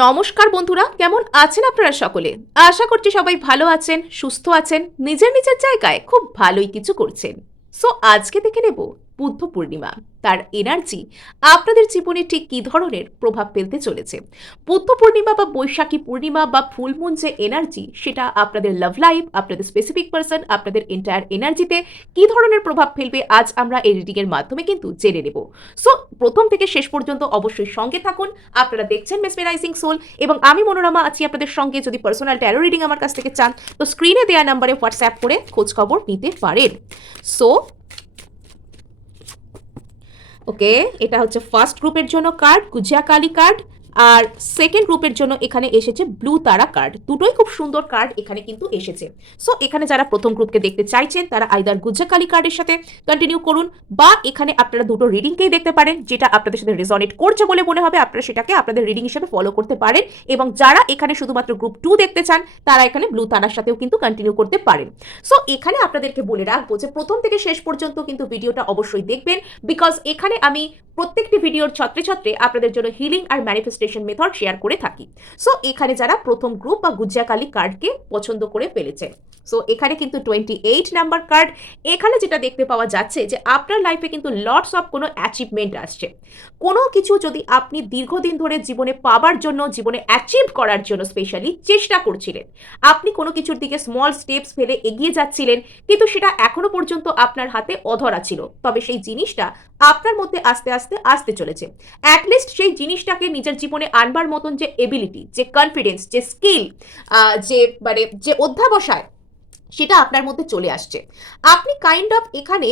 নমস্কার বন্ধুরা, কেমন আছেন আপনারা সকলে? আশা করছি সবাই ভালো আছেন, সুস্থ আছেন, নিজের নিজের জায়গায় খুব ভালোই কিছু করছেন। সো আজকে দেখে নেব বুদ্ধ পূর্ণিমা, তার এনার্জি আপনাদের জীবনে ঠিক কী ধরনের প্রভাব ফেলতে চলেছে। বুদ্ধ পূর্ণিমা বা বৈশাখী পূর্ণিমা বা ফুলমুন যে এনার্জি, সেটা আপনাদের লাভ লাইফ, আপনাদের স্পেসিফিক পার্সন, আপনাদের এন্টায়ার এনার্জিতে কী ধরনের প্রভাব ফেলবে আজ আমরা এই রিডিংয়ের মাধ্যমে কিন্তু জেনে নেব। সো প্রথম থেকে শেষ পর্যন্ত অবশ্যই সঙ্গে থাকুন। আপনারা দেখছেন মেসমেরাইজিং সোল এবং আমি মনোরমা আছি আপনাদের সঙ্গে। যদি পার্সোনাল ট্যারো রিডিং আমার কাছ থেকে চান তো স্ক্রিনে দেওয়া নাম্বারে হোয়াটসঅ্যাপ করে খোঁজ খবর নিতে পারেন। সো ওকে, এটা হচ্ছে ফার্স্ট গ্রুপের জন্য কার্ড, গুজিয়া কালী কার্ড। আর সেকেন্ড গ্রুপের জন্য এখানে এসেছে ব্লু তারা কার্ড। দুটোই খুব সুন্দর কার্ড এখানে কিন্তু এসেছে। সো এখানে যারা প্রথম গ্রুপকে দেখতে চাইছেন তারা আইদার গুজিয়া কালী কার্ডের সাথে কন্টিনিউ করুন, বা এখানে আপনারা দুটো রিডিংকেই দেখতে পারেন। যেটা আপনাদের সাথে রেজনেট করছে বলে মনে হবে আপনারা সেটাকে আপনাদের রিডিং হিসেবে ফলো করতে পারেন। এবং যারা এখানে শুধুমাত্র গ্রুপ 2 দেখতে চান তারা এখানে ব্লু তারার সাথেও কিন্তু কন্টিনিউ করতে পারেন। সো এখানে আপনাদেরকে বলে রাখবো যে প্রথম থেকে শেষ পর্যন্ত কিন্তু ভিডিওটা অবশ্যই দেখবেন, বিকজ এখানে আমি প্রত্যেকটি ভিডিওর ছত্রে ছত্রে আপনাদের জন্য হিলিং আর ম্যানিফেস্টেশন মেথড শেয়ার করে থাকি। সো এখানে যারা প্রথম গ্রুপ বা গুজিয়া কালী কার্ডকে পছন্দ করে ফেলেছে, সো এখানে কিন্তু 28 নাম্বার কার্ড। এখানে যেটা দেখতে পাওয়া যাচ্ছে যে আপনার লাইফে কিন্তু লটস অফ কোনো অ্যাচিভমেন্ট আসছে। কোনো কিছু যদি আপনি দীর্ঘদিন ধরে জীবনে পাওয়ার জন্য, জীবনে অ্যাচিভ করার জন্য স্পেশালি চেষ্টা করছিলেন, আপনি কোনো কিছুর দিকে স্মল স্টেপস ফেলে এগিয়ে যাচ্ছিলেন, কিন্তু সেটা এখনো পর্যন্ত আপনার হাতে অধরা ছিল, তবে সেই জিনিসটা আপনার মধ্যে আস্তে আস্তে আসতে চলেছে। অ্যাটলিস্ট সেই জিনিসটাকে নিজের জীবনে আনবার মতন যে এবিলিটি, যে কনফিডেন্স, যে স্কিল, যে অধ্যাবসায়, সেটা আপনার মধ্যে চলে আসছে। আপনি কাইন্ড অফ এখানে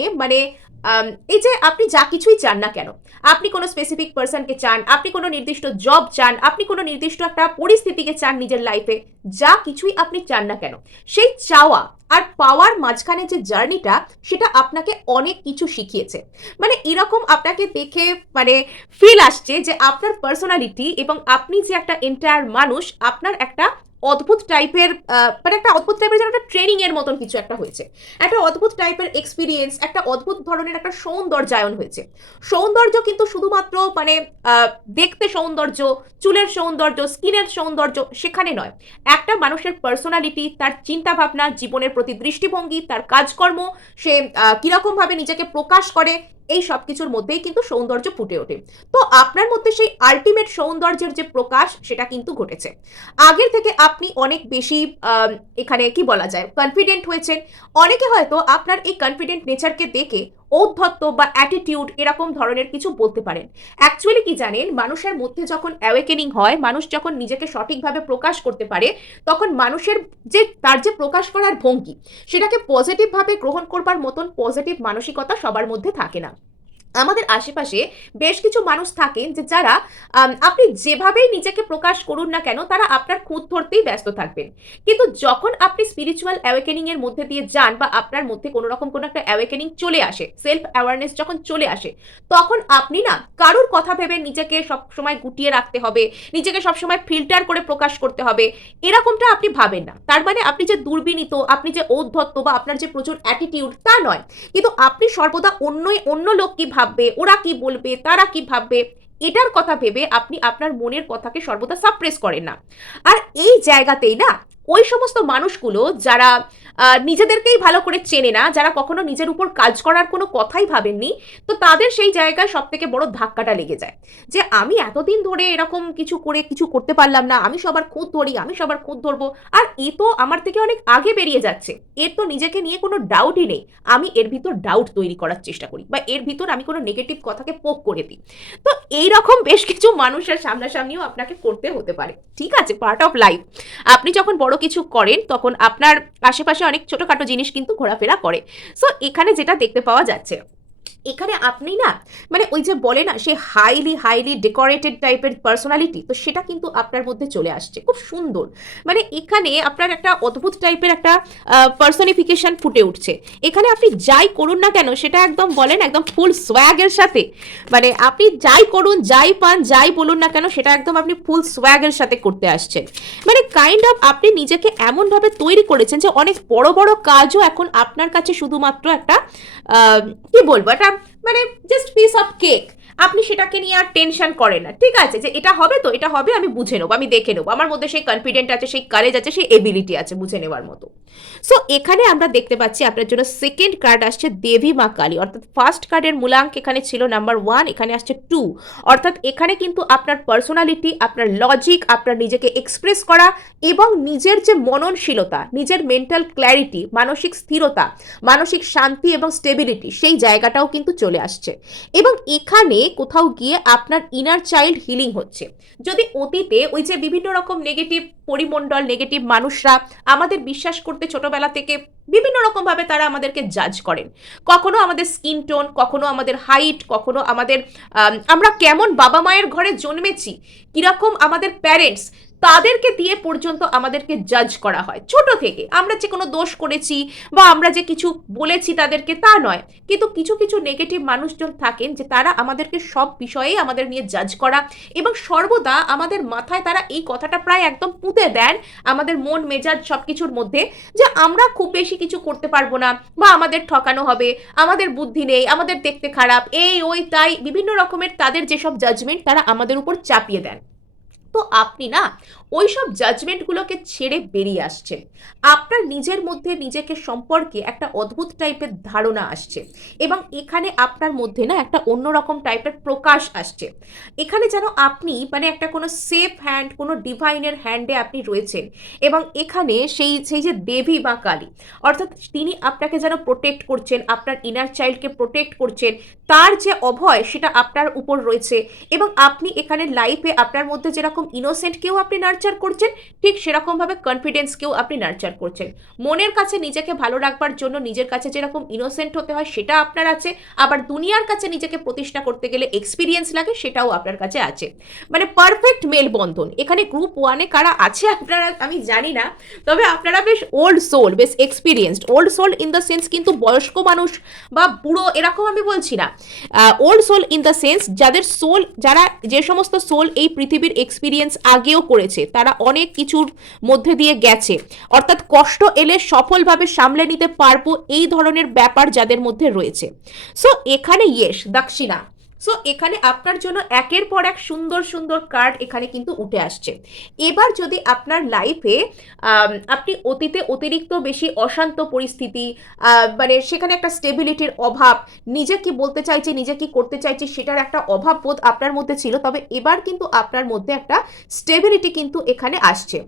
এই যে আপনি যা কিছুই চান না কেন, আপনি কোনো স্পেসিফিক পার্সনকে চান, আপনি কোনো নির্দিষ্ট জব চান, আপনি কোনো নির্দিষ্ট একটা পরিস্থিতিকে চান নিজের লাইফে, যা কিছুই আপনি চান না কেন, সেই চাওয়া আর পাওয়ার মাঝখানে যে জার্নিটা, সেটা আপনাকে অনেক কিছু শিখিয়েছে। এরকম আপনাকে দেখে ফিল আসছে যে আপনার পার্সোনালিটি এবং আপনি যে একটা এন্টায়ার মানুষ, আপনার একটা অদ্ভুত টাইপের যেন একটা ট্রেনিং এর মতন কিছু একটা হয়েছে, একটা অদ্ভুত টাইপের এক্সপিরিয়েন্স, একটা অদ্ভুত ধরনের একটা সৌন্দর্যায়ন হয়েছে। সৌন্দর্য কিন্তু শুধুমাত্র দেখতে সৌন্দর্য, চুলের সৌন্দর্য, স্কিনের সৌন্দর্য সেখানে নয়। একটা মানুষের পার্সোনালিটি, তার চিন্তা ভাবনা, জীবনের প্রতি দৃষ্টিভঙ্গি, তার কাজকর্ম, সে কিরকম ভাবে নিজেকে প্রকাশ করে, এই সব কিছুর মধ্যেই কিন্তু সৌন্দর্য ফুটে ওঠে। তো আপনার মধ্যে সেই আলটিমেট সৌন্দর্যের যে প্রকাশ, সেটা কিন্তু ঘটেছে। আগের থেকে আপনি অনেক বেশি এখানে কি বলা যায়, কনফিডেন্ট হয়েছেন। অনেকে হয়তো আপনার এই কনফিডেন্ট নেচারকে দেখে ঔদ্ধত্য বা অ্যাটিটিউড এরকম ধরনের কিছু বলতে পারেন। অ্যাকচুয়ালি কি জানেন, মানুষের মধ্যে যখন অ্যাওয়েকেনিং হয়, মানুষ যখন নিজেকে সঠিকভাবে প্রকাশ করতে পারে, তখন মানুষের তার যে প্রকাশ করার ভঙ্গি, সেটাকে পজিটিভভাবে গ্রহণ করবার মতন পজিটিভ মানসিকতা সবার মধ্যে থাকে না। আমাদের আশেপাশে বেশ কিছু মানুষ থাকেন যে যারা আপনি যেভাবেই নিজেকে প্রকাশ করুন না কেন, তারা আপনার খুঁত ধরতেই ব্যস্ত থাকবেন। কিন্তু যখন আপনি স্পিরিচুয়াল অ্যাওয়েকেনিং এর মধ্যে দিয়ে যান, বা আপনার মধ্যে কোনো রকম কোনো একটা অ্যাওয়েকেনিং চলে আসে, সেলফ অ্যাওয়ারনেস যখন চলে আসে, তখন আপনি না কারুর কথা ভেবে নিজেকে সবসময় গুটিয়ে রাখতে হবে, নিজেকে সবসময় ফিল্টার করে প্রকাশ করতে হবে, এরকমটা আপনি ভাবেন না। তার মানে আপনি যে দুর্বিনীত, আপনি যে ঔদ্ধত্য, বা আপনার যে প্রচুর অ্যাটিটিউড, তা নয়। কিন্তু আপনি সর্বদা অন্য লোক কি ভাববে, ওরা কি বলবে, তারা কি ভাববে, এটার কথা ভেবে আপনি আপনার মনের কথাকে সর্বদা সাপ্রেস করেন না। আর এই জায়গাতেই না ওই সমস্ত মানুষগুলো যারা নিজেদেরকেই ভালো করে চেনে না, যারা কখনো নিজের উপর কাজ করার কোনো কথাই ভাবেননি, তো তাদের সেই জায়গায় সব থেকে বড় ধাক্কাটা লেগে যায় যে আমি এতদিন ধরে এরকম কিছু করে কিছু করতে পারলাম না, আমি সবার খুঁত ধরি, আমি সবার খুঁত ধরবো, আর এ তো আমার থেকে অনেক আগে বেরিয়ে যাচ্ছে, এর তো নিজেকে নিয়ে কোনো ডাউটই নেই, আমি এর ভিতর ডাউট তৈরি করার চেষ্টা করি, বা এর ভিতর আমি কোনো নেগেটিভ কথাকে পোক করে দিই। তো এইরকম বেশ কিছু মানুষের সামনাসামনিও আপনাকে করতে হতে পারে, ঠিক আছে, পার্ট অফ লাইফ। আপনি যখন বড় কিছু করেন তখন আপনার আশেপাশে অনেক ছোটখাটো জিনিস কিন্তু ঘোরাফেরা করে। সো এখানে যেটা দেখতে পাওয়া যাচ্ছে, এখানে আপনি না ওই যে বলে না, সে হাইলি ডেকোরেটেড টাইপের পার্সোনালিটি, তো সেটা কিন্তু আপনার মধ্যে চলে আসছে, খুব সুন্দর। এখানে আপনার একটা অদ্ভুত টাইপের একটা পার্সনিফিকেশন ফুটে উঠছে। এখানে আপনি যাই করুন না কেন, সেটা একদম বলেন একদম ফুল সোয়াগের সাথে, আপনি যাই করুন, যাই পান, যাই বলুন না কেন, সেটা একদম আপনি ফুল সোয়াগের সাথে করতে আসছেন। কাইন্ড অফ আপনি নিজেকে এমনভাবে তৈরি করেছেন যে অনেক বড় বড় কাজও এখন আপনার কাছে শুধুমাত্র একটা কি বলবো, একটা মানে জাস্ট পিস অফ কেক, আপনি সেটাকে নিয়ে আর টেনশন করেন না, ঠিক আছে, যে এটা হবে তো এটা হবে, আমি বুঝে নেবো, আমি দেখে নেবো, আমার মধ্যে সেই কনফিডেন্ট আছে, সেই কারেজ আছে, সেই এবিলিটি আছে বুঝে নেওয়ার মতো। সো এখানে আমরা দেখতে পাচ্ছি আপনার জন্য সেকেন্ড কার্ড আসছে দেবী মা কালী, অর্থাৎ ফার্স্ট কার্ডের মূলাঙ্ক এখানে ছিল নাম্বার 1, এখানে আসছে 2, অর্থাৎ এখানে কিন্তু আপনার পার্সোনালিটি, আপনার লজিক, আপনার নিজেকে এক্সপ্রেস করা এবং নিজের যে মননশীলতা, নিজের মেন্টাল ক্ল্যারিটি, মানসিক স্থিরতা, মানসিক শান্তি এবং স্টেবিলিটি, সেই জায়গাটাও কিন্তু চলে আসছে। এবং এখানে কোথাও গিয়ে আপনার ইনার চাইল্ড হিলিং হচ্ছে। যদি অতীতে ওই যে বিভিন্ন রকম নেগেটিভ পরিমণ্ডল, নেগেটিভ মানুষরা আমাদের বিশ্বাস করতে ছোটবেলা থেকে বিভিন্ন রকমভাবে তারা আমাদেরকে জাজ করেন, কখনো আমাদের স্কিন টোন, কখনো আমাদের হাইট, কখনো আমাদের আমরা কেমন বাবা মায়ের ঘরে জন্মেছি, কিরকম আমাদের প্যারেন্টস, তাদেরকে দিয়ে পর্যন্ত আমাদেরকে জাজ করা হয় ছোট থেকে। আমরা যে কোনো দোষ করেছি বা আমরা যে কিছু বলেছি তাদেরকে তা নয়, কিন্তু কিছু কিছু নেগেটিভ মানুষজন থাকেন যে তারা আমাদেরকে সব বিষয়েই আমাদের নিয়ে জাজ করা, এবং সর্বদা আমাদের মাথায় তারা এই কথাটা প্রায় একদম পুঁতে দেন আমাদের মন মেজাজ সব কিছুর মধ্যে, যে আমরা খুব বেশি কিছু করতে পারবো না, বা আমাদের ঠকানো হবে, আমাদের বুদ্ধি নেই, আমাদের দেখতে খারাপ, এই ওই তাই বিভিন্ন রকমের তাদের যেসব জাজমেন্ট তারা আমাদের উপর চাপিয়ে দেন। তো আপনি না ওই সব জাজমেন্টগুলোকে ছেড়ে বেরিয়ে আসছেন, আপনার নিজের মধ্যে নিজেকে সম্পর্কে একটা অদ্ভুত টাইপের ধারণা আসছে, এবং এখানে আপনার মধ্যে না একটা অন্যরকম টাইপের প্রকাশ আসছে। এখানে যেন আপনি মানে একটা কোনো সেফ হ্যান্ড, কোনো ডিভাইনের হ্যান্ডে আপনি রয়েছেন, এবং এখানে সেই সেই যে দেবী বা কালী, অর্থাৎ তিনি আপনাকে যেন প্রোটেক্ট করছেন, আপনার ইনার চাইল্ডকে প্রোটেক্ট করছেন, তার যে অভয় সেটা আপনার উপর রয়েছে, এবং আপনি এখানে লাইফে আপনার মধ্যে যেরকম ইনোসেন্টকেও আপনি নার্চার করছেন, ঠিক সেরকমভাবে কনফিডেন্সকেও আপনি নার্চার করছেন। মনের কাছে নিজেকে ভালো রাখবার জন্য নিজের কাছে যেরকম ইনোসেন্ট হতে হয় সেটা আপনার আছে, আবার দুনিয়ার কাছে নিজেকে প্রতিষ্ঠা করতে গেলে এক্সপিরিয়েন্স লাগে, সেটাও আপনার কাছে আছে। মানে পারফেক্ট মেলবন্ধন। এখানে গ্রুপ 1-এ কারা আছে আপনারা আমি জানি না, তবে আপনারা বেশ ওল্ড সোল, বেশ experienced. Old soul in the sense কিন্তু বয়স্ক মানুষ বা বুড়ো এরকম আমি বলছি না, old soul in the sense যাদের সোল, যারা যে সমস্ত সোল এই পৃথিবীর এক্সপিরিয়েন্স আগেও করেছে, তারা অনেক কিছুর মধ্যে দিয়ে গেছে, অর্থাৎ কষ্ট এলে সফলভাবে সামলে নিতে পারবো এই ধরনের ব্যাপার যাদের মধ্যে রয়েছে। সো এখানে ইয়েস দক্ষিণা। সো এখানে আপনার জন্য একের পর এক সুন্দর সুন্দর কার্ড এখানে কিন্তু উঠে আসছে। এবার যদি আপনার লাইফে আপনি অতীতে অতিরিক্ত বেশি অশান্ত পরিস্থিতি, মানে সেখানে একটা স্টেবিলিটির অভাব, নিজে কি বলতে চাইছে, নিজে কি করতে চাইছে সেটার একটা অভাব বোধ আপনার মধ্যে ছিল, তবে এবার কিন্তু আপনার মধ্যে একটা স্টেবিলিটি কিন্তু এখানে আসছে।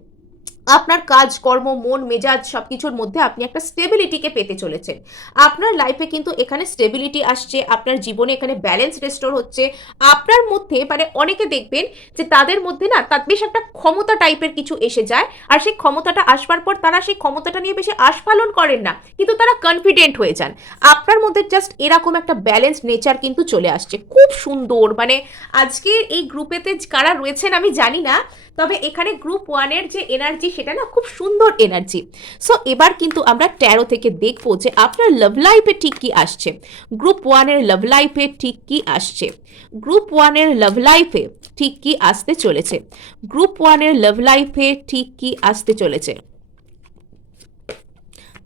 আপনার কাজ কর্ম, মন মেজাজ সব কিছুর মধ্যে আপনি একটা স্টেবিলিটিকে পেতে চলেছেন। আপনার লাইফে কিন্তু এখানে স্টেবিলিটি আসছে, আপনার জীবনে এখানে ব্যালেন্স রেস্টোর হচ্ছে। আপনার মধ্যে মানে অনেকে দেখবেন যে তাদের মধ্যে না তার বেশ একটা ক্ষমতা টাইপের কিছু এসে যায়, আর সেই ক্ষমতাটা আসবার পর তারা সেই ক্ষমতাটা নিয়ে বেশি আস্ফালন করেন না, কিন্তু তারা কনফিডেন্ট হয়ে যান। আপনার মধ্যে জাস্ট এরকম একটা ব্যালেন্স নেচার কিন্তু চলে আসছে, খুব সুন্দর। মানে আজকে এই গ্রুপেতে কারা রয়েছেন আমি জানি না, তবে এখানে গ্রুপ 1-এর যে এনার্জি সেটা না খুব সুন্দর এনার্জি। সো এবার কিন্তু আমরা ট্যারো থেকে দেখবো যে আপনার লাভ লাইফে ঠিক কি আসছে, গ্রুপ 1-এর লাভ লাইফে ঠিক কি আসছে, গ্রুপ 1-এর লাভ লাইফে ঠিক কি আসতে চলেছে, গ্রুপ 1-এর লাভ লাইফে ঠিক কি আসতে চলেছে।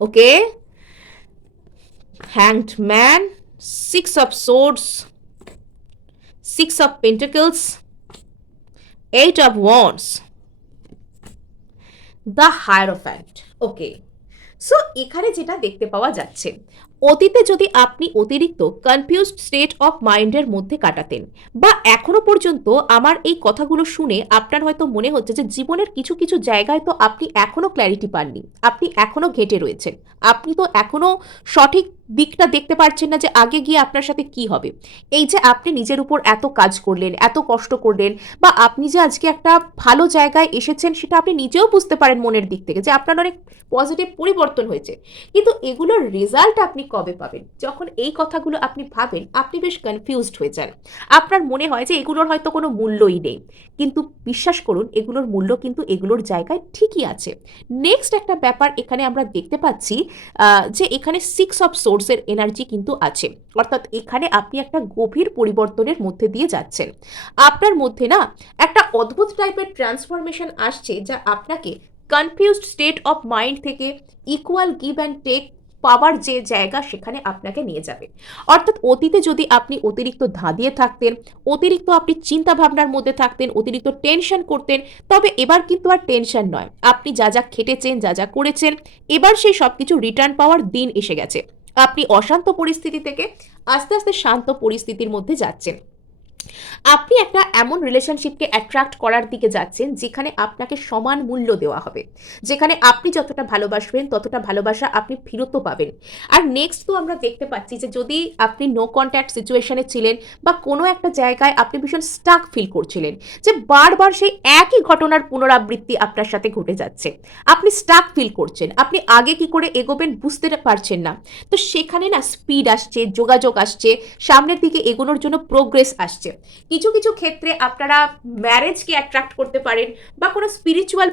Okay, hanged man, 6 of swords, 6 of pentacles, 8 of wands, the hierophant. Okay, so এখানে যেটা দেখতে পাওয়া যাচ্ছে, অতীতে যদি আপনি অতিরিক্ত কনফিউজড স্টেট অফ মাইন্ডের মধ্যে কাটাতেন, বা এখনো পর্যন্ত আমার এই কথাগুলো শুনে আপনার হয়তো মনে হচ্ছে যে জীবনের কিছু কিছু জায়গায় তো আপনি এখনো ক্ল্যারিটি পাননি, আপনি এখনো ঘেঁটে রয়েছেন, আপনি তো এখনো সঠিক দিকটা দেখতে পারছেন না যে আগে গিয়ে আপনার সাথে কি হবে। এই যে আপনি নিজের উপর এত কাজ করলেন, এত কষ্ট করলেন, বা আপনি যে আজকে একটা ভালো জায়গায় এসেছেন সেটা আপনি নিজেও বুঝতে পারেন মনের দিক থেকে যে আপনার অনেক পজিটিভ পরিবর্তন হয়েছে, কিন্তু এগুলোর রেজাল্ট আপনি কবে পাবেন? যখন এই কথাগুলো আপনি ভাবেন আপনি বেশ কনফিউজড হয়ে যান, আপনার মনে হয় যে এগুলোর হয়তো কোনো মূল্যই নেই, কিন্তু বিশ্বাস করুন এগুলোর মূল্য কিন্তু এগুলোর জায়গায় ঠিকই আছে। নেক্সট একটা ব্যাপার এখানে আমরা দেখতে পাচ্ছি যে এখানে 6 অফ সোর্সের এনার্জি কিন্তু আছে, অর্থাৎ এখানে আপনি একটা গভীর পরিবর্তনের মধ্যে দিয়ে যাচ্ছেন। আপনার মধ্যে না একটা অদ্ভুত টাইপের ট্রান্সফরমেশন আসছে, যা আপনাকে কনফিউজড স্টেট অফ মাইন্ড থেকে ইকুয়াল গিভ অ্যান্ড টেক পাওয়ার যে জায়গা সেখানে আপনাকে নিয়ে যাবে। অর্থাৎ অতীতে যদি আপনি অতিরিক্ত ধাঁধিয়ে থাকতেন, অতিরিক্ত আপনি চিন্তা ভাবনার মধ্যে থাকতেন, অতিরিক্ত টেনশন করতেন, তবে এবার কিন্তু আর টেনশন নয়। আপনি যা যা খেটেছেন, যা যা করেছেন, এবার সেই সব কিছু রিটার্ন পাওয়ার দিন এসে গেছে। আপনি অশান্ত পরিস্থিতি থেকে আস্তে আস্তে শান্ত পরিস্থিতির মধ্যে যাচ্ছেন। আপনি একটা এমন রিলেশনশিপকে অ্যাট্রাক্ট করার দিকে যাচ্ছেন যেখানে আপনাকে সমান মূল্য দেওয়া হবে, যেখানে আপনি যতটা ভালোবাসবেন ততটা ভালোবাসা আপনি ফেরতও পাবেন। আর নেক্সট তো আমরা দেখতে পাচ্ছি যে যদি আপনি নো কন্ট্যাক্ট সিচুয়েশনে ছিলেন বা কোনো একটা জায়গায় আপনি ভীষণ স্টাক ফিল করছিলেন, যে বারবার সেই একই ঘটনার পুনরাবৃত্তি আপনার সাথে ঘটে যাচ্ছে, আপনি স্টাক ফিল করছেন, আপনি আগে কি করে এগোবেন বুঝতে পারছেন না, তো সেখানে না স্পিড আসছে, যোগাযোগ আসছে, সামনের দিকে এগোনোর জন্য প্রোগ্রেস আসছে। কিছু কিছু ক্ষেত্রে আপনারা ম্যারেজকে অ্যাট্রাক্ট করতে পারেন, বা কোনো স্পিরিচুয়াল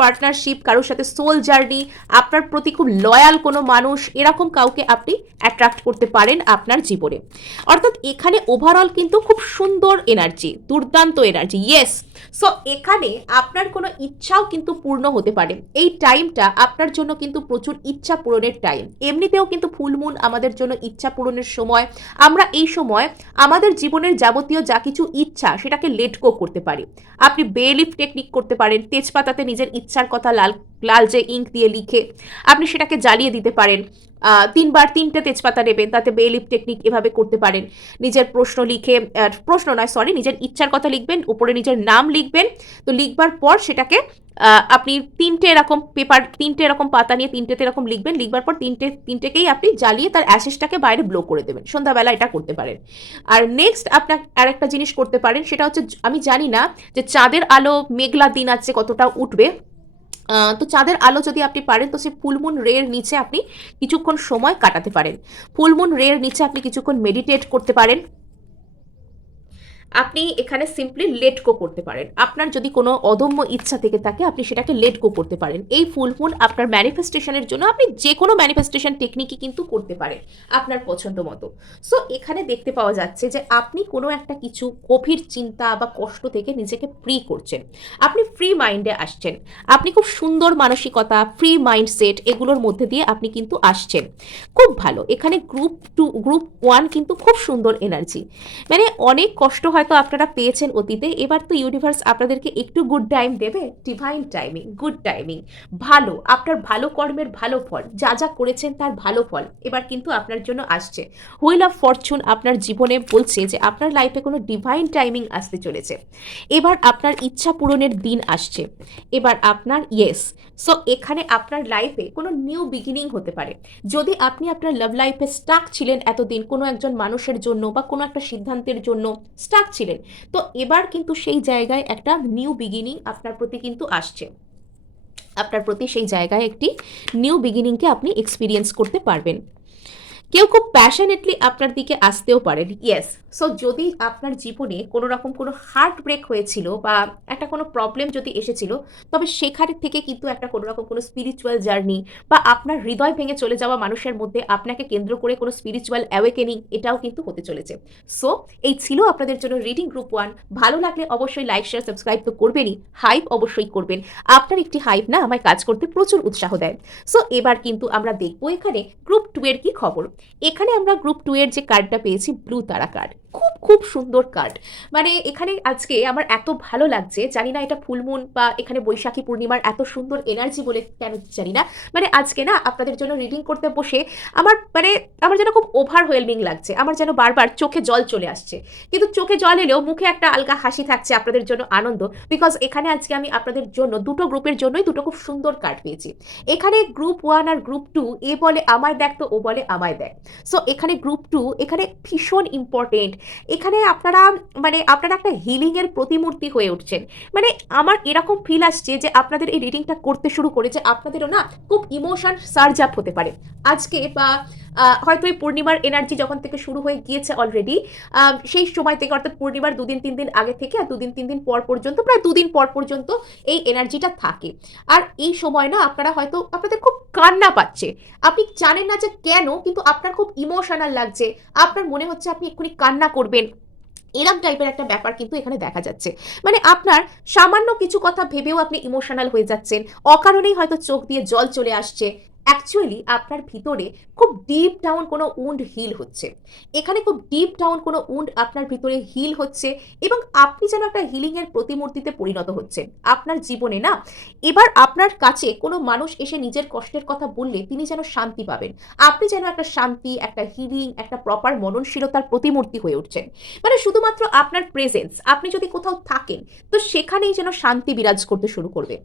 পার্টনারশিপ, কারোর সাথে সোল জার্নি, আপনার প্রতি খুব লয়াল কোনো মানুষ, এরকম কাউকে আপনি অ্যাট্রাক্ট করতে পারেন আপনার জীবনে। অর্থাৎ এখানে ওভারঅল কিন্তু খুব সুন্দর এনার্জি, দুর্দান্ত এনার্জি, ইয়েস। সো এখানে আপনার কোনো ইচ্ছাও কিন্তু পূর্ণ হতে পারে। এই টাইমটা আপনার জন্য কিন্তু প্রচুর ইচ্ছা পূরণের টাইম। এমনিতেও কিন্তু ফুল মুন আমাদের জন্য ইচ্ছা পূরণের সময়। আমরা এই সময় আমাদের জীবনের যাবতীয় যা কিছু ইচ্ছা সেটাকে লেট গো করতে পারি। আপনি বে লিফ টেকনিক করতে পারেন, তেজপাতাতে নিজের ইচ্ছার কথা লালচে ইঙ্ক দিয়ে লিখে আপনি সেটাকে জ্বালিয়ে দিতে পারেন। 3বার 3টে তেজপাতা নেবেন, তাতে বে লিফ টেকনিক এভাবে করতে পারেন। নিজের প্রশ্ন লিখে, নিজের ইচ্ছার কথা লিখবেন, উপরে নিজের নাম লিখবেন। তো লিখবার পর সেটাকে আপনি 3টে এরকম পাতা নিয়ে 3টেতে এরকম লিখবেন, লিখবার পর তিনটেকেই আপনি জ্বালিয়ে তার অ্যাশেসটাকে বাইরে ব্লো করে দেবেন। সন্ধ্যাবেলা এটা করতে পারেন। আর নেক্সট আপনার আরেকটা জিনিস করতে পারেন, সেটা হচ্ছে, আমি জানি না যে চাঁদের আলো মেঘলা দিন আছে কতটা উঠবে, তো চাঁদের আলো যদি আপনি পারেন তো সেই ফুলমুন রের নিচে আপনি কিছুক্ষণ সময় কাটাতে পারেন। ফুলমুন রের নিচে আপনি কিছুক্ষণ মেডিটেট করতে পারেন। আপনি এখানে সিম্পলি লেট গো করতে পারেন। আপনার যদি কোনো অদম্য ইচ্ছা থেকে থাকে আপনি সেটাকে লেট গো করতে পারেন। এই ফুল মুন আপনার ম্যানিফেস্টেশনের জন্য আপনি যে কোনো ম্যানিফেস্টেশন টেকনিকই কিন্তু করতে পারেন আপনার পছন্দ মতো। সো এখানে দেখতে পাওয়া যাচ্ছে যে আপনি কোনো একটা কিছু গভীর চিন্তা বা কষ্ট থেকে নিজেকে ফ্রি করছেন, আপনি ফ্রি মাইন্ডে আসছেন, আপনি খুব সুন্দর মানসিকতা, ফ্রি মাইন্ডসেট, এগুলোর মধ্যে দিয়ে আপনি কিন্তু আসছেন। খুব ভালো। এখানে গ্রুপ 1 কিন্তু খুব সুন্দর এনার্জি, মানে অনেক কষ্ট হয়তো আপনারা পেয়েছেন অতীতে, এবার তো ইউনিভার্স আপনাদেরকে একটু গুড টাইম দেবে, ডিভাইন টাইমিং, গুড টাইমিং, ভালো, আপনার ভালো কর্মের ভালো ফল, যা যা করেছেন তার ভালো ফল এবার কিন্তু আপনার জন্য আসছে। হুইল অফ ফরচুন আপনার জীবনে বলছে যে আপনার লাইফে কোনো ডিভাইন টাইমিং আসতে চলেছে। এবার আপনার ইচ্ছা পূরণের দিন আসছে, এবার আপনার ইয়েস। সো এখানে আপনার লাইফে কোনো নিউ বিগিনিং হতে পারে। যদি আপনি আপনার লাভ লাইফে স্টাক ছিলেন এতদিন কোনো একজন মানুষের জন্য বা কোনো একটা সিদ্ধান্তের জন্য স্টাক ছিলেন, তো এবার কিন্তু সেই জায়গায় একটা নিউ বিগিনিং আপনার প্রতি কিন্তু আসছে। আপনার প্রতি সেই জায়গায় একটি নিউ বিগিনিংকে আপনি এক্সপিরিয়েন্স করতে পারবেন। কেউ খুব প্যাশনেটলি আপনার দিকে আসতেও পারেন, ইয়েস। সো যদি আপনার জীবনে কোনো রকম কোনো হার্ট ব্রেক হয়েছিল বা একটা কোনো প্রবলেম যদি এসেছিল, তবে সেখানে থেকে কিন্তু একটা কোনো রকম কোনো স্পিরিচুয়াল জার্নি বা আপনার হৃদয় ভেঙে চলে যাওয়া মানুষের মধ্যে আপনাকে কেন্দ্র করে কোনো স্পিরিচুয়াল অ্যাওয়েকেনিং, এটাও কিন্তু হতে চলেছে। সো এই ছিল আপনাদের জন্য রিডিং গ্রুপ 1। ভালো লাগলে অবশ্যই লাইক শেয়ার সাবস্ক্রাইব তো করবেনই, হাইপ অবশ্যই করবেন। আপনার একটি হাইপ না আমায় কাজ করতে প্রচুর উৎসাহ দেয়। সো এবার কিন্তু আমরা দেখবো এখানে গ্রুপ 2 এর কি খবর। এখানে আমরা গ্রুপ 2 এর যে কার্ডটা পেয়েছি, ব্লু তারা কার্ড, খুব খুব সুন্দর কার্ড। মানে এখানে আজকে আমার এত ভালো লাগছে, জানি না এটা ফুলমুন বা এখানে বৈশাখী পূর্ণিমার এত সুন্দর এনার্জি বলে কেন জানি না, মানে আজকে না আপনাদের জন্য রিডিং করতে বসে আমার যেন খুব ওভারওয়েলমিং লাগছে, আমার যেন বারবার চোখে জল চলে আসছে, কিন্তু চোখে জল এলেও মুখে একটা আলগা হাসি থাকছে, আপনাদের জন্য আনন্দ, বিকজ এখানে আজকে আমি আপনাদের জন্য দুটো গ্রুপের জন্যই দুটো খুব সুন্দর কার্ড পেয়েছি। এখানে গ্রুপ 1 আর গ্রুপ 2, এ বলে আমায় দেখ তো ও বলে আমায় দেখ। সো এখানে গ্রুপ 2 এখানে ভীষণ ইম্পর্টেন্ট। এখানে আপনারা একটা হিলিংয়ের প্রতিমূর্তি হয়ে উঠছেন। মানে আমার এরকম ফিল আসছে যে আপনাদের এই রিডিংটা করতে শুরু করেছে আপনাদেরও না খুব ইমোশন সার্জ আপ হতে পারে আজকে, বা হয়তো এই পূর্ণিমার এনার্জি যখন থেকে শুরু হয়ে গিয়েছে অলরেডি, সেই সময় থেকে, অর্থাৎ পূর্ণিমার 2-3 দিন আগে থেকে আর 2-3 দিন পর পর্যন্ত, প্রায় 2 দিন পর পর্যন্ত এই এনার্জিটা থাকে। আর এই সময় না আপনাদের খুব কান্না পাচ্ছে, আপনি জানেন না যে কেন, কিন্তু আপনার খুব ইমোশনাল লাগছে, আপনার মনে হচ্ছে আপনি এক্ষুনি কান্না করবেন, এরম টাইপের একটা ব্যাপার কিন্তু এখানে দেখা যাচ্ছে। মানে আপনার সামান্য কিছু কথা ভেবেও আপনি ইমোশনাল হয়ে যাচ্ছেন, অকারণেই হয়তো চোখ দিয়ে জল চলে আসছে, অ্যাকচুয়ালি আপনার ভিতরে খুব ডিপ ডাউন কোনো উন্ড হিল হচ্ছে। এখানে খুব ডিপ ডাউন কোনো উন্ড আপনার ভিতরে হিল হচ্ছে এবং আপনি যেন একটা হিলিংয়ের প্রতিমূর্তিতে পরিণত হচ্ছেন। আপনার জীবনে না এবার আপনার কাছে কোনো মানুষ এসে নিজের কষ্টের কথা বললে তিনি যেন শান্তি পাবেন। আপনি যেন একটা শান্তি, একটা হিলিং, একটা প্রপার মননশীলতার প্রতিমূর্তি হয়ে উঠছেন। মানে শুধুমাত্র আপনার প্রেজেন্স, আপনি যদি কোথাও থাকেন তো সেখানেই যেন শান্তি বিরাজ করতে শুরু করবে।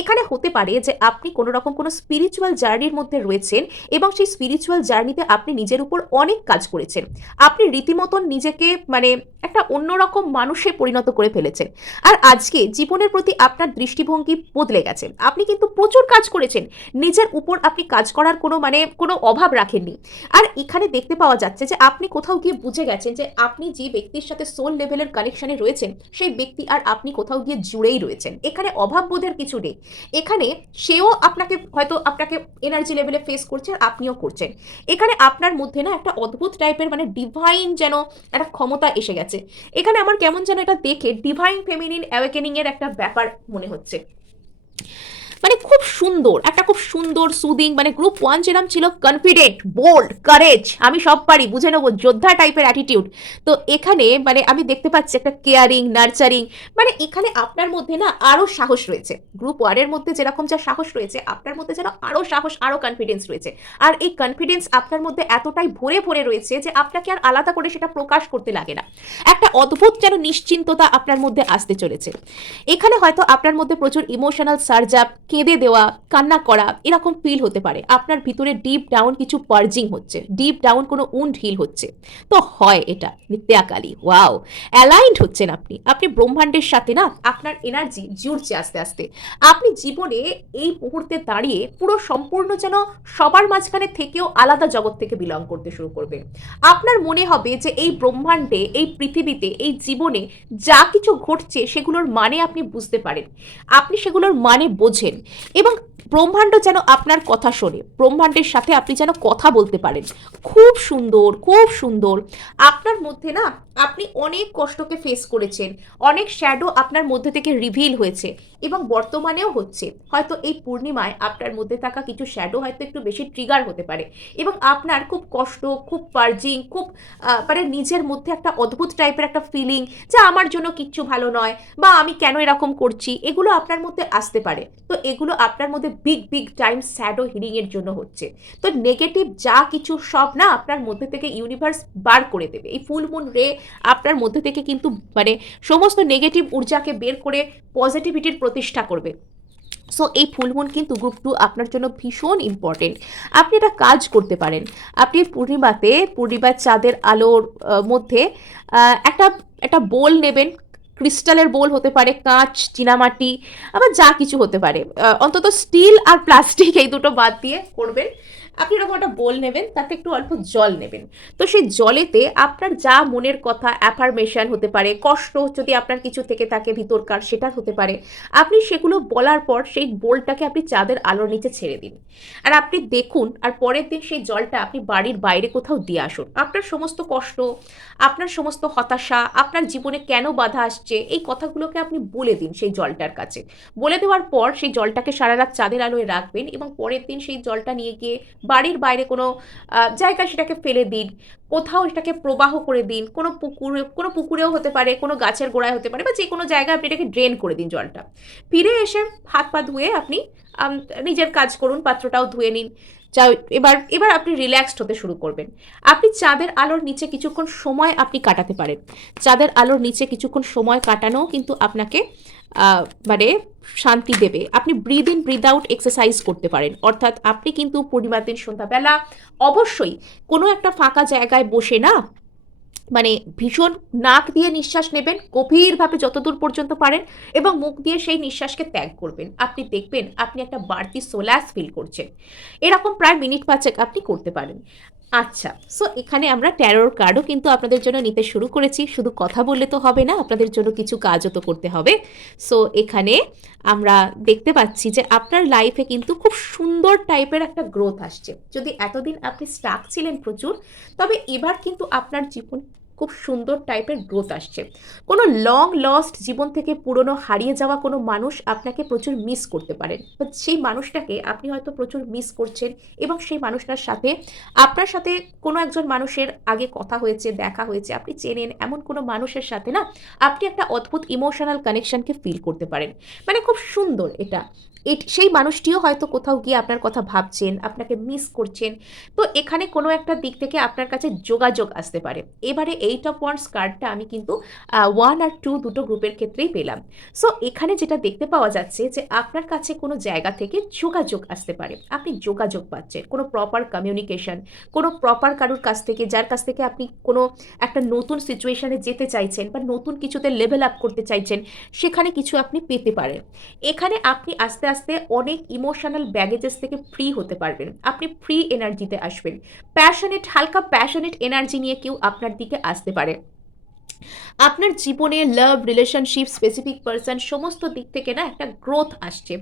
এখানে হতে পারে যে আপনি কোনো রকম কোনো স্পিরিচুয়াল জার্নির মধ্যে রয়েছেন এবং সেই স্পিরিচুয়াল জার্নিতে আপনি নিজের উপর অনেক কাজ করেছেন। আপনি রীতিমতন নিজেকে মানে একটা অন্যরকম মানুষে পরিণত করে ফেলেছেন। আর আজকে জীবনের প্রতি আপনার দৃষ্টিভঙ্গি বদলে গেছে। আপনি কিন্তু প্রচুর কাজ করেছেন। নিজের উপর আপনি কাজ করার কোনো মানে কোনো অভাব রাখেননি। আর এখানে দেখতে পাওয়া যাচ্ছে যে আপনি কোথাও গিয়ে বুঝে গেছেন যে আপনি যে ব্যক্তির সাথে সোল লেভেলের কানেকশনে রয়েছেন সেই ব্যক্তি আর আপনি কোথাও গিয়ে জুড়েই রয়েছেন। এখানে অভাববোধের কিছু নেই। এখানে সেও আপনাকে হয়তো আপনাকে এনার্জি লেভেলে ফেস করছে আর আপনিও করছেন। এখানে আপনার মধ্যে না একটা অদ্ভুত টাইপের মানে ডিভাইন যেন একটা ক্ষমতা এসে গেছে। এখানে আমার কেমন যেন এটা দেখে ডিভাইন ফেমিনিন অ্যাওয়েকেনিং এর একটা ব্যাপার মনে হচ্ছে। মানে খুব সুন্দর একটা খুব সুন্দর সুদিং মানে গ্রুপ 1 যেরকম ছিল কনফিডেন্ট, বোল্ড, কারেজ, আমি সব পারি, বুঝে নেবো, যোদ্ধা টাইপের অ্যাটিটিউড। তো এখানে মানে আমি দেখতে পাচ্ছি একটা কেয়ারিং, নার্চারিং, মানে এখানে আপনার মধ্যে না আরো সাহস রয়েছে। গ্রুপ 1 এর মধ্যে যেরকম যা সাহস রয়েছে আপনার মধ্যে যেন আরো সাহস, আরো কনফিডেন্স রয়েছে। আর এই কনফিডেন্স আপনার মধ্যে এতটাই ভরে ভরে রয়েছে যে আপনাকে আর আলাদা করে সেটা প্রকাশ করতে লাগে না। একটা অদ্ভুত যেন নিশ্চিন্ততা আপনার মধ্যে আসতে চলেছে। এখানে হয়তো আপনার মধ্যে প্রচুর ইমোশনাল সার্জ আপ, কেঁদে দেওয়া, কান্না করা এরকম ফিল হতে পারে। আপনার ভিতরে ডিপ ডাউন কিছু পার্জিং হচ্ছে, ডিপ ডাউন কোনো উন্ড হিল হচ্ছে। তো হয় এটা নিত্যাকালী, ওয়াও, অ্যালাইন্ড হচ্ছেন আপনি। আপনি ব্রহ্মাণ্ডের সাথে না আপনার এনার্জি জুড়ছে আস্তে আস্তে। আপনি জীবনে এই মুহূর্তে দাঁড়িয়ে পুরো সম্পূর্ণ যেন সবার মাঝখানে থেকেও আলাদা জগৎ থেকে বিলং করতে শুরু করবে। আপনার মনে হবে যে এই ব্রহ্মাণ্ডে, এই পৃথিবীতে, এই জীবনে যা কিছু ঘটছে সেগুলোর মানে আপনি বুঝতে পারেন, আপনি সেগুলোর মানে বোঝেন এবং ব্রহ্মাণ্ড যেন আপনার কথা শোনে, ব্রহ্মাণ্ডের সাথে আপনি যেন কথা বলতে পারেন। খুব সুন্দর, খুব সুন্দর। আপনার মধ্যে না আপনি অনেক কষ্টকে ফেস করেছেন, অনেক শ্যাডো আপনার মধ্যে থেকে রিভিল হয়েছে এবং বর্তমানেও হচ্ছে। হয়তো এই পূর্ণিমায় আপনার মধ্যে থাকা কিছু শ্যাডো হয়তো একটু বেশি ট্রিগার হতে পারে এবং আপনার খুব কষ্ট, খুব পার্জিং, খুব মানে নিজের মধ্যে একটা অদ্ভুত টাইপের একটা ফিলিং যে আমার জন্য কিচ্ছু ভালো নয় বা আমি কেন এরকম করছি, এগুলো আপনার মধ্যে আসতে পারে। তো এগুলো আপনার মধ্যে big big time shadow healing এর জন্য হচ্ছে। তো নেগেটিভ যা কিছু সব না আপনার মধ্যে থেকে ইউনিভার্স বার করে দেবে। এই ফুল মুন রে আপনার মধ্যে থেকে কিন্তু মানে সমস্ত নেগেটিভ ঊর্জাকে বের করে পজিটিভিটির প্রতিষ্ঠা করবে। সো এই ফুলমুন কিন্তু গ্রুপ 2 আপনার জন্য ভীষণ ইম্পর্টেন্ট। আপনি একটা কাজ করতে পারেন। আপনি পূর্ণিমাতে, পূর্ণিমার চাঁদের আলোর মধ্যে একটা একটা বোল নেবেন। ক্রিস্টালের বোল হতে পারে, কাঁচ, চীনামাটি, আবার যা কিছু হতে পারে। অন্তত স্টিল আর প্লাস্টিক এই দুটো বাদ দিয়ে করবেন। আপনি এরকম একটা বোল নেবেন, তাতে একটু অল্প জল নেবেন। তো সেই জলেতে আপনার যা মনের কথা, অ্যাফার্মেশন হতে পারে, কষ্ট যদি আপনার কিছু থেকে থাকে ভিতরকার সেটা হতে পারে, আপনি সেগুলো বলার পর সেই বোলটাকে আপনি চাঁদের আলোর নিচে ছেড়ে দিন। আর আপনি দেখুন আর পরের দিন সেই জলটা আপনি বাড়ির বাইরে কোথাও দিয়ে আসুন। আপনার সমস্ত কষ্ট, আপনার সমস্ত হতাশা, আপনার জীবনে কেন বাধা আসছে এই কথাগুলোকে আপনি বলে দিন সেই জলটার কাছে। বলে দেওয়ার পর সেই জলটাকে সারা রাত চাঁদের আলোয় রাখবেন এবং পরের দিন সেই জলটা নিয়ে গিয়ে বাড়ির বাইরে কোনো জায়গায় সেটাকে ফেলে দিন, কোথাও এটাকে প্রবাহ করে দিন, কোনো পুকুরেও হতে পারে, কোনো গাছের গোড়ায় হতে পারে বা যে কোনো জায়গায় আপনি এটাকে ড্রেন করে দিন জলটা। ফিরে এসে হাত পা ধুয়ে আপনি নিজের কাজ করুন, পাত্রটাও ধুয়ে নিন। যা, এবার এবার আপনি রিল্যাক্সড হতে শুরু করবেন। আপনি চাঁদের আলোর নিচে কিছুক্ষণ সময় আপনি কাটাতে পারেন। চাঁদের আলোর নিচে কিছুক্ষণ সময় কাটানো কিন্তু আপনাকে মানে শান্তি দেবে। আপনি breathe in breathe out exercise করতে পারেন। অর্থাৎ আপনি কিন্তু পূর্ণিমার দিন সন্ধ্যাবেলা অবশ্যই কোনো একটা ফাঁকা জায়গায় বসে না মানে ভীষণ নাক দিয়ে নিঃশ্বাস নেবেন গভীরভাবে যতদূর পর্যন্ত পারেন এবং মুখ দিয়ে সেই নিঃশ্বাসকে ত্যাগ করবেন। আপনি দেখবেন আপনি একটা বাড়তি সোলাস ফিল করছেন। এরকম প্রায় মিনিট 5 আপনি করতে পারেন। আচ্ছা, সো এখানে আমরা ট্যারোর কার্ডও কিন্তু আপনাদের জন্য নিতে শুরু করেছি। শুধু কথা বললে তো হবে না, আপনাদের জন্য কিছু কাজও তো করতে হবে। সো এখানে আমরা দেখতে পাচ্ছি যে আপনার লাইফে কিন্তু খুব সুন্দর টাইপের একটা গ্রোথ আসছে। যদি এতদিন আপনি স্টাক ছিলেন প্রচুর, তবে এবার কিন্তু আপনার জীবন খুব সুন্দর টাইপের গ্রোথ আসছে। কোনো লং লস্ট জীবন থেকে পুরনো হারিয়ে যাওয়া কোনো মানুষ আপনাকে প্রচুর মিস করতে পারেন, তো সেই মানুষটাকে আপনি হয়তো প্রচুর মিস করছেন, এবং সেই মানুষটার সাথে আপনার সাথে কোনো একজন মানুষের আগে কথা হয়েছে, দেখা হয়েছে, আপনি চেনেন এমন কোনো মানুষের সাথে না আপনি একটা অদ্ভুত ইমোশনাল কানেকশনকে ফিল করতে পারেন। মানে খুব সুন্দর এটা। সেই মানুষটিও হয়তো কোথাও গিয়ে আপনার কথা ভাবছেন, আপনাকে মিস করছেন। তো এখানে কোনো একটা দিক থেকে আপনার কাছে যোগাযোগ আসতে পারে। এবারে এইট অফ ওয়ান্ডস কার্ডটা আমি কিন্তু 1 আর 2 দুটো গ্রুপের ক্ষেত্রেই পেলাম। সো এখানে যেটা দেখতে পাওয়া যাচ্ছে যে আপনার কাছে কোনো জায়গা থেকে যোগাযোগ আসতে পারে, আপনি যোগাযোগ পাচ্ছেন, কোনো প্রপার কমিউনিকেশন, কোনো প্রপার কারোর কাছ থেকে, যার কাছ থেকে আপনি কোনো একটা নতুন সিচুয়েশনে যেতে চাইছেন বা নতুন কিছুতে লেভেল আপ করতে চাইছেন, সেখানে কিছু আপনি পেতে পারেন। এখানে আপনি আস্তে আস্তে অনেক ইমোশনাল ব্যাগেজেস থেকে ফ্রি হতে পারবেন, আপনি ফ্রি এনার্জিতে আসবেন। প্যাশনেট, হালকা প্যাশনেট এনার্জি নিয়ে কেউ আপনার দিকে আসতে পারে। আপনার জীবনে লাভ, রিলেশনশিপ, স্পেসিফিক পার্সন, সমস্ত দিক থেকে না একটা গ্রোথ আসছে।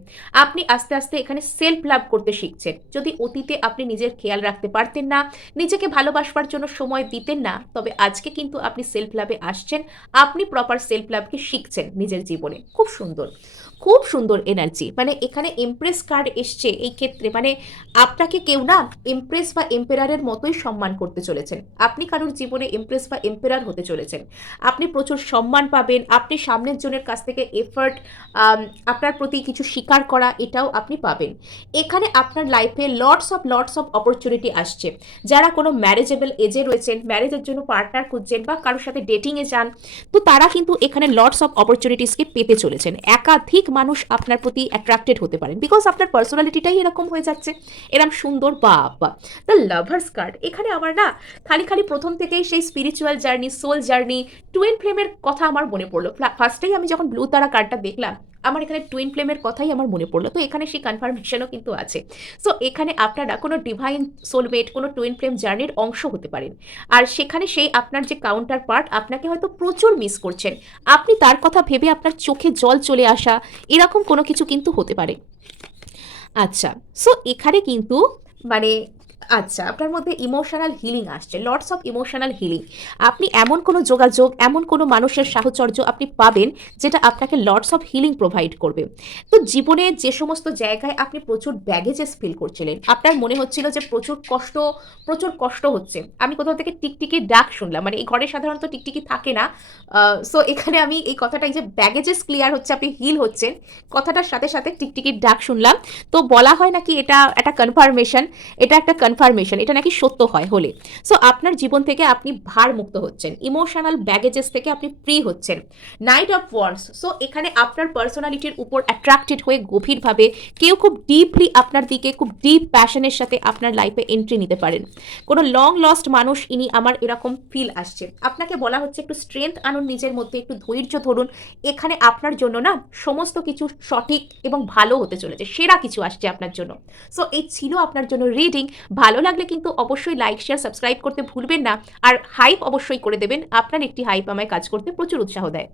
আপনি আস্তে আস্তে এখানে সেলফ লাভ করতে শিখছেন। যদি অতীতে আপনি নিজের খেয়াল রাখতে পারতেন না, নিজেকে ভালোবাসবার জন্য সময় দিতেন না, তবে আজকে কিন্তু আপনি সেলফ লাভে আসছেন। আপনি প্রপার সেলফ লাভকে শিখছেন নিজের জীবনে। খুব সুন্দর, খুব সুন্দর এনার্জি। মানে এখানে এমপ্রেস কার্ড এসছে এই ক্ষেত্রে, মানে আপনাকে কেউ না এমপ্রেস বা এম্পেরারের মতোই সম্মান করতে চলেছেন। আপনি কারোর জীবনে এমপ্রেস বা এম্পেরার হতে চলেছেন। আপনি প্রচুর সম্মান পাবেন, আপনি সামনের জনের কাছ থেকে এফার্ট, আপনার প্রতি কিছু স্বীকার করা, এটাও আপনি পাবেন। এখানে আপনার লাইফে লটস অফ অপরচুনিটি আসছে। যারা কোনো ম্যারেজেবল এজে রয়েছেন, ম্যারেজের জন্য পার্টনার খুঁজছেন বা কারোর সাথে ডেটিংয়ে যান, তো তারা কিন্তু এখানে লটস অফ অপরচুনিটিসকে পেতে চলেছেন। একাধিক মানুষ আপনার প্রতি অ্যাট্রাক্টেড হতে পারেন, বিকজ আপনার পার্সোনালিটিটাই এরকম হয়ে যাচ্ছে, এরকম সুন্দর। বাবা, দ্য লাভার্স কার্ড। এখানে আমার না খালি খালি প্রথম থেকেই সেই spiritual journey, soul journey, twin ফ্লেমের কথা আমার মনে পড়লো। ফার্স্টেই আমি যখন ব্লু তারা কার্ডটা দেখলাম, আমার এখানে টুইন ফ্লেমের কথাই আমার মনে পড়লো। তো এখানে সেই কনফার্মেশনও কিন্তু আছে। সো এখানে আপনারা কোনো ডিভাইন সোলমেট, কোনো টুইন ফ্লেম জার্নির অংশ হতে পারেন। আর সেখানে সেই আপনার যে কাউন্টার পার্ট আপনাকে হয়তো প্রচুর মিস করছেন, আপনি তার কথা ভেবে আপনার চোখে জল চলে আসা, এরকম কোনো কিছু কিন্তু হতে পারে। আচ্ছা, সো এখানে কিন্তু মানে আচ্ছা, আপনার মধ্যে ইমোশনাল হিলিং আসছে, লটস অফ ইমোশনাল হিলিং। আপনি এমন কোনো যোগাযোগ, এমন কোনো মানুষের সাহচর্য আপনি পাবেন যেটা আপনাকে লটস অফ হিলিং প্রোভাইড করবে। তো জীবনে যে সমস্ত জায়গায় আপনি প্রচুর ব্যাগেজেস ফিল করছিলেন, আপনার মনে হচ্ছিল যে প্রচুর কষ্ট হচ্ছে। আমি কোথাও থেকে টিকটিকির ডাক শুনলাম, মানে এই ঘরে সাধারণত টিকটিকি থাকে না। সো এখানে আমি এই কথাটাই যে ব্যাগেজেস ক্লিয়ার হচ্ছে, আপনি হিল হচ্ছেন, কথাটার সাথে সাথে টিকটিকির ডাক শুনলাম। তো বলা হয় নাকি এটা একটা কনফার্মেশন, এটা নাকি সত্য হয় হলে। সো আপনার জীবন থেকে আপনি ভার মুক্ত হচ্ছেন, ইমোশনাল ব্যাগেজেস থেকে আপনি ফ্রি হচ্ছেন। Night of wands. সো এখানে আপনার পার্সোনালিটির উপর অ্যাট্রাক্টেড হয়ে গভীরভাবে কেউ খুব ডিপলি আপনার দিকে, খুব ডিপ প্যাশনের সাথে আপনার লাইফে এন্ট্রি নিতে পারেন। কোনো লং লস্ট মানুষ ইনি, আমার এরকম ফিল আসছে। আপনাকে বলা হচ্ছে একটু স্ট্রেংথ আনুন নিজের মধ্যে, একটু ধৈর্য ধরুন। এখানে আপনার জন্য না সমস্ত কিছু সঠিক এবং ভালো হতে চলেছে, সেরা কিছু আসছে আপনার জন্য। সো এই ছিল আপনার জন্য রিডিং। ভালো লাগলে কিন্তু অবশ্যই লাইক, শেয়ার, সাবস্ক্রাইব করতে ভুলবেন না। আর হাইপ অবশ্যই করে দেবেন, আপনার একটি হাইপ আমায় কাজ করতে প্রচুর উৎসাহ দেয়।